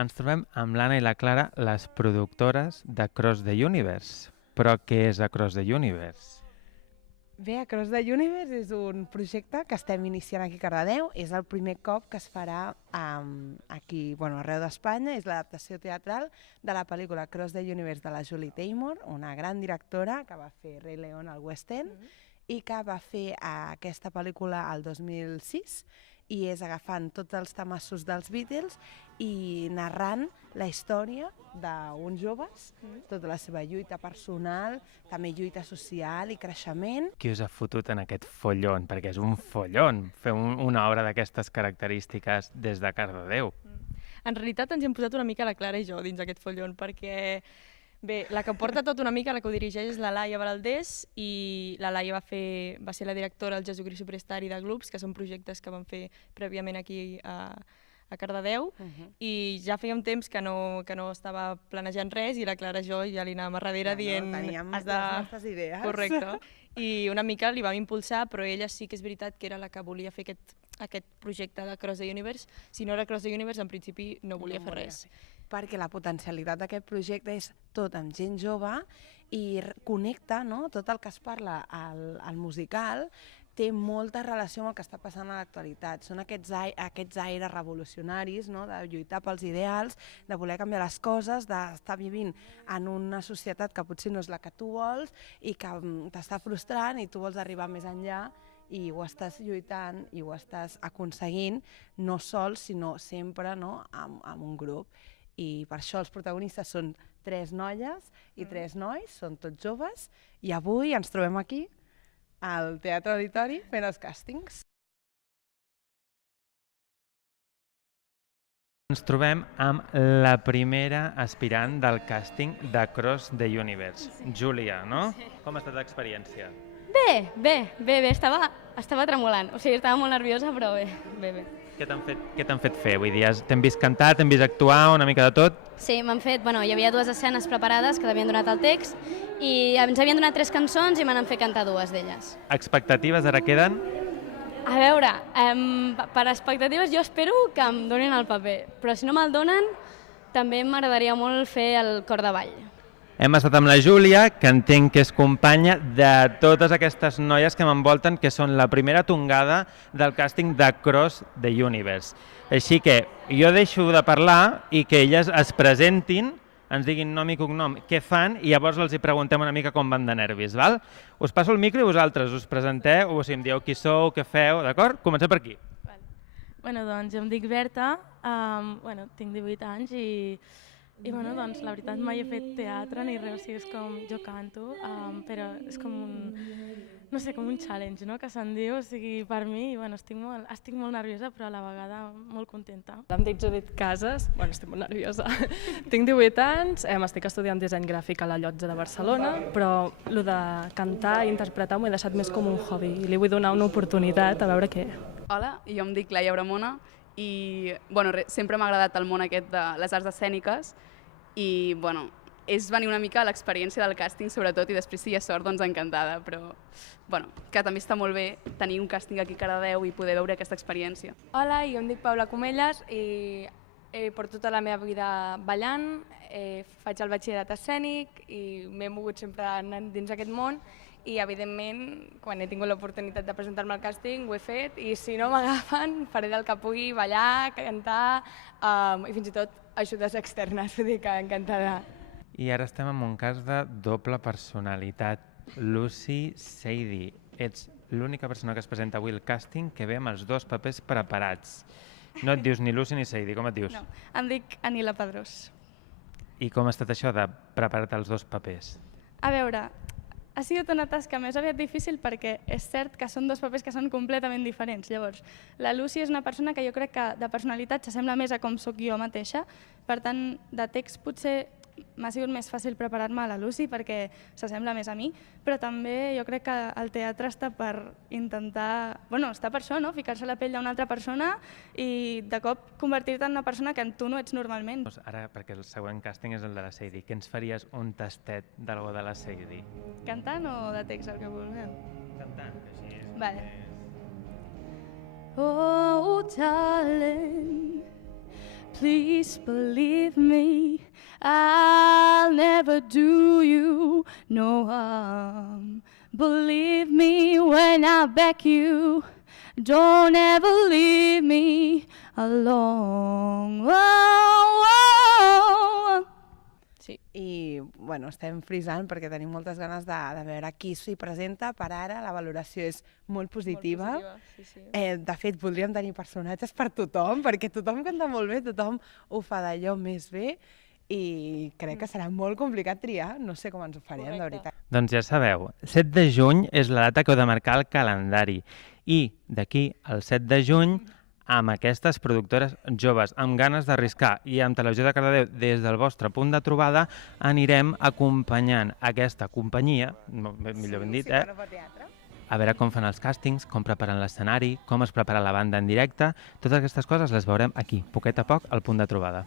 Ens trobem amb l'Anna i la Clara, les productores d'Across the Universe. Però què és Across the Universe? Bé, Across the Universe és un projecte que estem iniciant aquí a Cardedeu. És el primer cop que es farà aquí, arreu d'Espanya. És l'adaptació teatral de la pel·lícula Across the Universe de la Julie Taymor, una gran directora que va fer Rei León al West End i que va fer aquesta pel·lícula al 2006, i és agafant tots els temassos dels Beatles i narrant la història d'uns joves, tota la seva lluita personal, també lluita social i creixement. Qui us ha fotut en aquest follon? Perquè és un follon fer una obra d'aquestes característiques des de Cardedeu. En realitat ens hem posat una mica la Clara i jo dins aquest follon, perquè bé, la que porta tot una mica, la que ho dirigeix és la Laia Baraldés, i la Laia va ser la directora del Jesucrist Superstar i de Gloops, que són projectes que vam fer prèviament aquí a Cardedeu, i ja feia un temps que no estava planejant res, i la Clara i jo ja li anàvem a darrere dient... Teníem les nostres idees. Correcte. I una mica li vam impulsar, però ella sí que és veritat que era la que volia fer aquest projecte de Cross the Universe. Si no era Cross the Universe, en principi no volia fer res. Perquè la potencialitat d'aquest projecte és tot amb gent jove i connecta, no? Tot el que es parla al musical té molta relació amb el que està passant a l'actualitat. Són aquests aires revolucionaris, no? De lluitar pels ideals, de voler canviar les coses, d'estar vivint en una societat que potser no és la que tu vols i que t'està frustrant i tu vols arribar més enllà, i ho estàs lluitant i ho estàs aconseguint no sol, sinó sempre, no? Amb un grup. I per això els protagonistes són 3 noies i 3 nois, són tots joves, i avui ens trobem aquí al Teatre Auditori fent els càstings. Ens trobem amb la primera aspirant del càsting d'Across the Universe, Júlia, no? Com ha estat l'experiència? Bé, estava tremolant, o sigui, estava molt nerviosa, però bé. Què t'han fet fer? Vull dir, t'hem vist cantar, t'hem vist actuar, una mica de tot? Sí, hi havia 2 escenes preparades que t'havien donat el text i ens havien donat 3 cançons i me n'han fet cantar 2 d'elles. Expectatives ara queden? A veure, per expectatives jo espero que em donin el paper, però si no me'l donen també m'agradaria molt fer el cor de ball. Hem estat amb la Júlia, que entenc que és companya de totes aquestes noies que m'envolten, que són la primera tongada del càsting d'Across the Universe. Així que jo deixo de parlar i que elles es presentin, ens diguin nom i cognom, què fan, i llavors els hi preguntem una mica com van de nervis, val? Us passo el micro i vosaltres us presenteu, o sigui, em dieu qui sou, què feu, d'acord? Comencem per aquí. Doncs jo em dic Berta, tinc 18 anys i doncs, la veritat mai he fet teatre ni res, o sigui, és com jo canto, però és com un challenge, no?, que se'n diu, o sigui, per mi, estic molt nerviosa, però a la vegada molt contenta. Em dic Judit Casas, estic molt nerviosa. Tinc 18 anys, estic estudiant disseny gràfic a la Llotja de Barcelona, però el de cantar i interpretar m'ho he deixat més com un hobby i li vull donar una oportunitat a veure què. Hola, jo em dic Laia Bramona i sempre m'ha agradat el món aquest de les arts escèniques i és venir una mica a l'experiència del càsting sobretot, i després si hi ha sort doncs encantada, però que també està molt bé tenir un càsting aquí a Cardedeu i poder veure aquesta experiència. Hola, jo em dic Paula Comelles i porto tota la meva vida ballant, faig el batxillerat escènic i m'he mogut sempre dins aquest món i evidentment quan he tingut l'oportunitat de presentar-me al càsting ho he fet i si no m'agafen faré del que pugui, ballar, cantar i fins i tot ajudes externes, vull dir que encantada. I ara estem en un cas de doble personalitat. Lucy Seydi, ets l'única persona que es presenta avui al càsting que ve amb els 2 papers preparats. No et dius ni Lucy ni Seydi, com et dius? No, em dic Anila Pedrós. I com ha estat això de preparar-te els 2 papers? A veure, ha sigut una tasca més aviat difícil perquè és cert que són 2 papers que són completament diferents. Llavors, la Lucy és una persona que jo crec que de personalitat s'assembla més a com sóc jo mateixa, per tant, de text potser m'ha sigut més fàcil preparar-me a la Lucy perquè s'assembla més a mi, però també jo crec que el teatre està per intentar, està per això, no? Ficar-se a la pell d'una altra persona i de cop convertir-te en una persona que tu no ets normalment. Ara, perquè el següent càsting és el de la Seydi, què ens faries un tastet d'algú de la Seydi? Cantant o de text, el que vulgueu? Cantant, que així és... Vale. Oh, darling, Please believe me, I'll never do you no harm. Believe me when I beg you, don't ever leave me alone. Oh, oh. Sí. I bueno, estem frisant perquè tenim moltes ganes de veure qui s'hi presenta. Per ara la valoració és molt positiva. Sí, sí. De fet, voldríem tenir personatges per tothom, perquè tothom canta molt bé, tothom ho fa d'allò més bé, i crec que serà molt complicat triar. No sé com ens ho farem, de veritat. Doncs ja sabeu, 7 de juny és la data que heu de marcar al calendari. I d'aquí al 7 de juny, amb aquestes productores joves, amb ganes d'arriscar, i amb Televisió de Cardedeu des del vostre punt de trobada, anirem acompanyant aquesta companyia, millor ben dit, a veure com fan els càstings, com preparen l'escenari, com es prepara la banda en directe. Totes aquestes coses les veurem aquí, poquet a poc, al punt de trobada.